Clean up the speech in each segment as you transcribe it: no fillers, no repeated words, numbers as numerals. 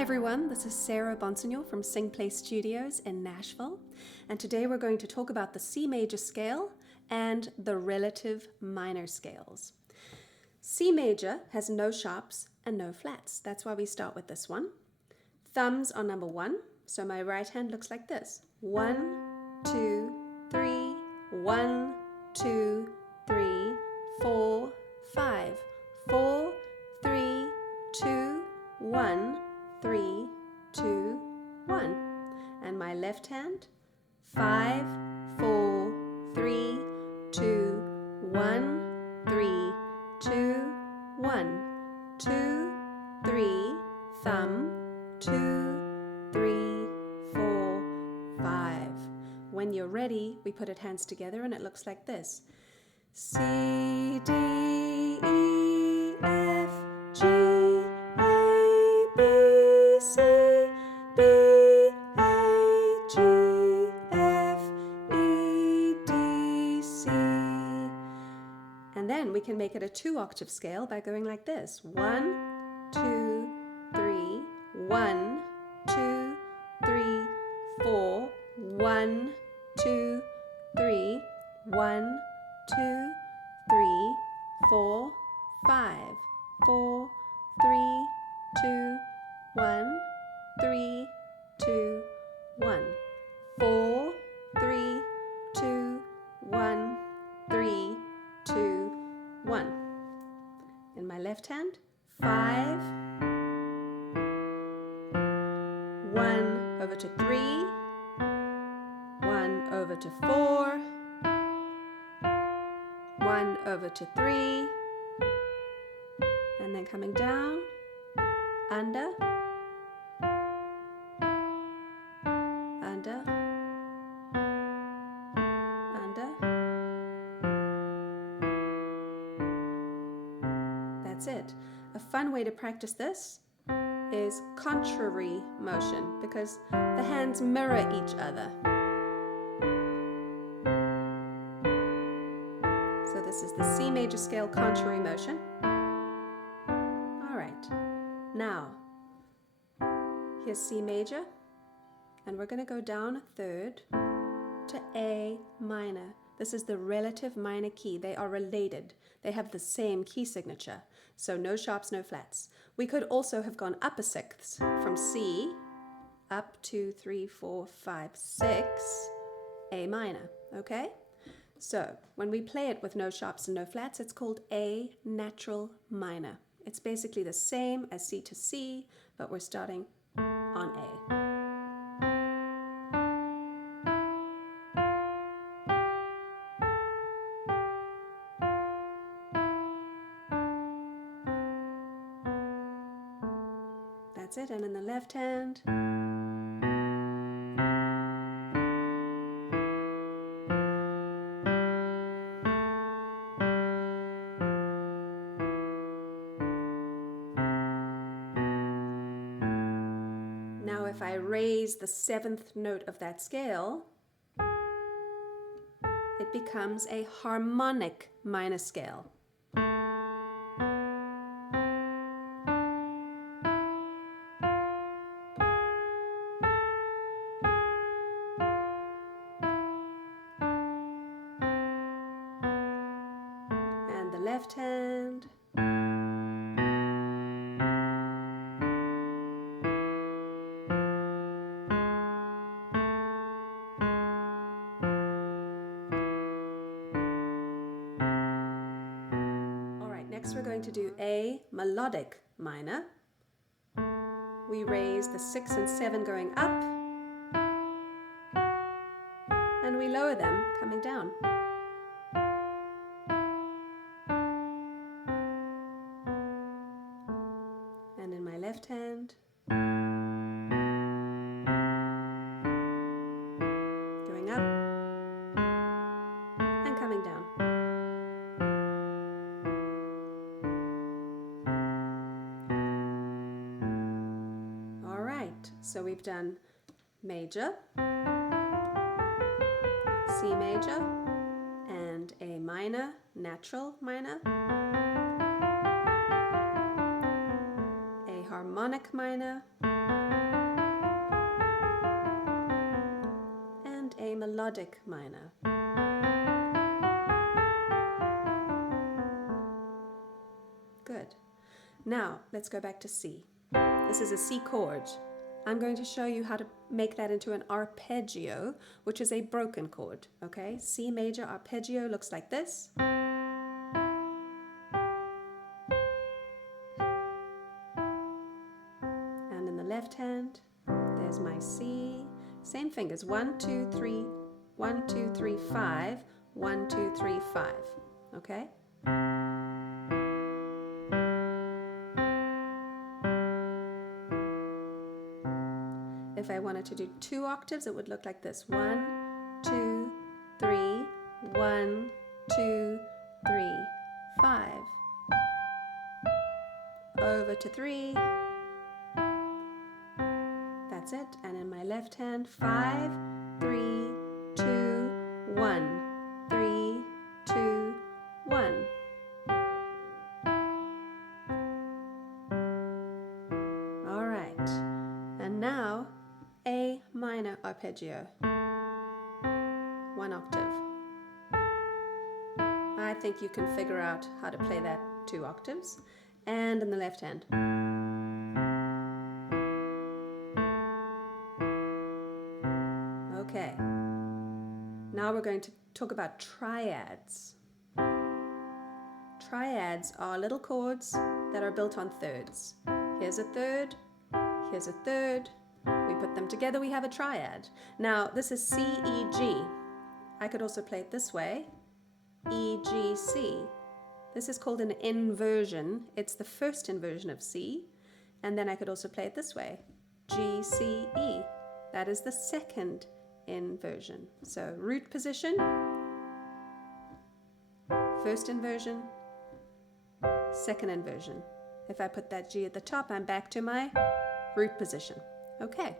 Hi everyone, this is Sarah Bonsignore from SingPlayStudios in Nashville, and today we're going to talk about the C major scale and the relative minor scales. C major has no sharps and no flats. That's why we start with this one. Thumbs are number 1, so my right hand looks like this. 1, 2, 3, 1, 2, 3, 4, 5, 4, 3, 2, 1, 3, 2, 1. And my left hand, 5, 4, 3, 2, 1, 3, 2, 1, 2, 3, thumb, 2, 3, 4, 5. When you're ready, we put it hands together and it looks like this. C, D, E, F, G, A, B, C, B, A, G, F, E, D, C. And then we can make it a 2-octave scale by going like this. 1, 2, 3, 1, 2, 3, 4, 1, 2, 3, 1, 2, 3, 4, 5, 4, 3, 2, 1, 3, 2, 1, 4, 3, 2, 1, 3, 2, 1. In my left hand, 5, 1 over to 3, 1 over to 4, 1 over to 3, and then coming down, under, under, under. That's it. A fun way to practice this is contrary motion because the hands mirror each other. So this is the C major scale contrary motion. All right, now here's C major, and we're going to go down a third to A minor. This is the relative minor key. They are related. They have the same key signature. So no sharps, no flats. We could also have gone up a sixth from C up 2, 3, 4, 5, 6, A minor, okay? So when we play it with no sharps and no flats, it's called A natural minor. It's basically the same as C to C, but we're starting on A. That's it, and in the left hand, now if I raise the 7th note of that scale, it becomes a harmonic minor scale. And the left hand, next we're going to do A melodic minor. We raise the 6 and 7 going up, and we lower them coming down. And in my left hand, going up and coming down. So we've done major, C major, and A minor, natural minor, A harmonic minor, Melodic Minor. Good. Now, let's go back to C. This is a C chord. I'm going to show you how to make that into an arpeggio, which is a broken chord, okay? C major arpeggio looks like this. And in the left hand, there's my C. Same fingers, 1, 2, 3, 1, 2, 3, 5, 1, 2, 3, 5, okay? If I wanted to do 2 octaves, it would look like this. 1, 2, 3, 1, 2, 3, 5. Over to 3. That's it. And in my left hand, 5, 3, 2, 1. 3, 2, 1. All right. And now, A minor arpeggio, 1 octave. I think you can figure out how to play that 2 octaves. And in the left hand. Okay. Now we're going to talk about triads. Triads are little chords that are built on thirds. Here's a third, here's a third. We put them together, we have a triad. Now, this is C, E, G. I could also play it this way, E, G, C. This is called an inversion. It's the first inversion of C. And then I could also play it this way, G, C, E. That is the second inversion. So root position, first inversion, second inversion. If I put that G at the top, I'm back to my root position. Okay,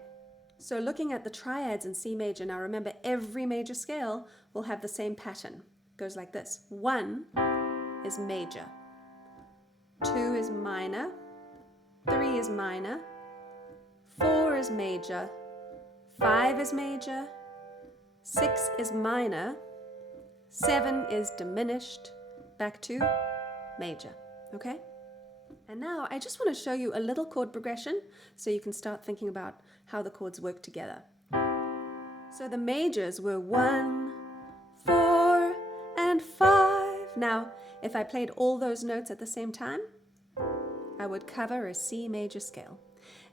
so looking at the triads in C major, now remember every major scale will have the same pattern. It goes like this. 1 is major, 2 is minor, 3 is minor, 4 is major, 5 is major, 6 is minor, 7 is diminished, back to major, okay? And now I just want to show you a little chord progression so you can start thinking about how the chords work together. So the majors were 1, 4, and 5. Now, if I played all those notes at the same time, I would cover a C major scale.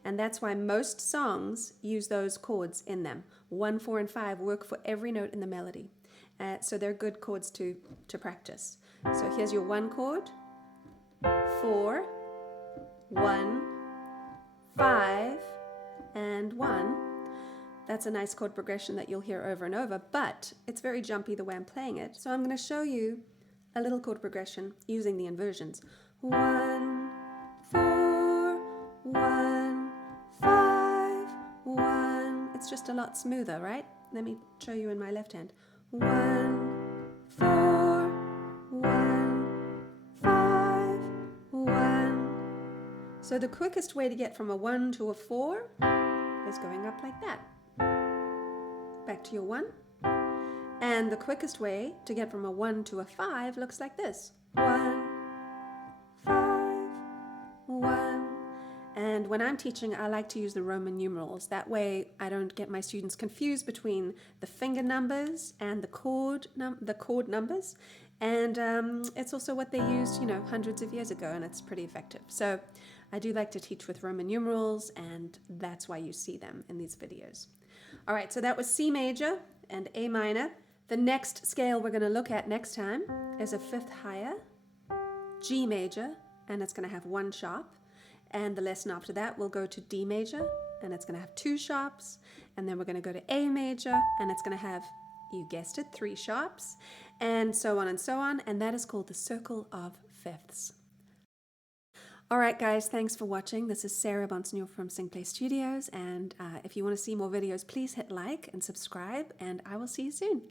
And that's why most songs use those chords in them. 1, 4, and 5 work for every note in the melody. So they're good chords to practice. So here's your 1 chord, 4, 1, 5, and 1. That's a nice chord progression that you'll hear over and over, but it's very jumpy the way I'm playing it. So I'm going to show you a little chord progression using the inversions. 1, 4, 1, 5, 1. It's just a lot smoother, right? Let me show you in my left hand. 1, 4, 1, 5, 1. So the quickest way to get from a 1 to a 4 is going up like that. Back to your 1. And the quickest way to get from a 1 to a 5 looks like this. 1, 5, 1. And when I'm teaching, I like to use the Roman numerals. That way I don't get my students confused between the finger numbers and the chord numbers. And it's also what they used, hundreds of years ago, and it's pretty effective. So I do like to teach with Roman numerals, and that's why you see them in these videos. All right, so that was C major and A minor. The next scale we're going to look at next time is a 5th higher, G major, and it's going to have 1 sharp. And the lesson after that will go to D major, and it's going to have 2 sharps. And then we're going to go to A major, and it's going to have, you guessed it, 3 sharps, and so on and so on. And that is called the circle of fifths. All right, guys, thanks for watching. This is Sarah Bonsignore from SingPlayStudios, and if you want to see more videos, please hit like and subscribe, and I will see you soon.